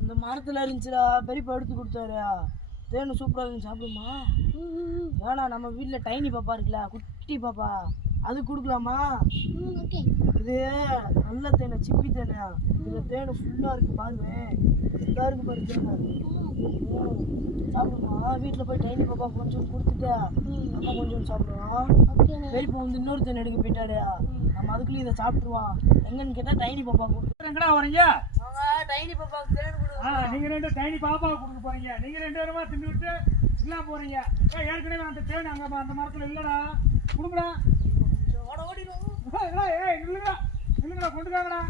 இந்த மரத்துல இருந்துச்சுடா பெரியப்பா எடுத்து கொடுத்தாரு. தேனு சூப்பரா இருந்து சாப்பிடுமா? வேணா, நம்ம வீட்டுல டைனி பாப்பா இருக்குல்ல, குட்டி பாப்பா, அது கொடுக்கலாமா? இது நல்ல தேனை, சிப்பி தேனை. இந்த தேனு ஃபுல்லா இருக்கு பாருங்க, இதா இருக்கு பாரு தேனை. சாப்பிடுமா? வீட்டுல போய் டைனி பாப்பா கொஞ்சம் கொடுத்துட்டு நம்ம கொஞ்சம் சாப்பிடுவோம். பெரியப்பா வந்து இன்னொரு தேன் எடுக்க போயிட்டாரு, நம்ம அதுக்குள்ளே இதை சாப்பிட்டுருவான். எங்கன்னு கேட்டா டைனி பாப்பா கொடுத்து. எங்கடா வரீங்க? டைனி பாப்பாவுக்கு தேன் கொடுக்க. நீங்க ரெண்டு டைனி பாப்பாவை கொடுக்க போறீங்க. நீங்க 2 பேருமா தின்னு விட்டு எல்லாம் போறீங்க. ஏற்கனவே அந்த தேன் அங்க அந்த மரத்துல இல்லடா, கொடுங்கடா. ஓடிடும். நில்லுங்கடா, நில்லுங்கடா, கொண்டுக்காங்கடா.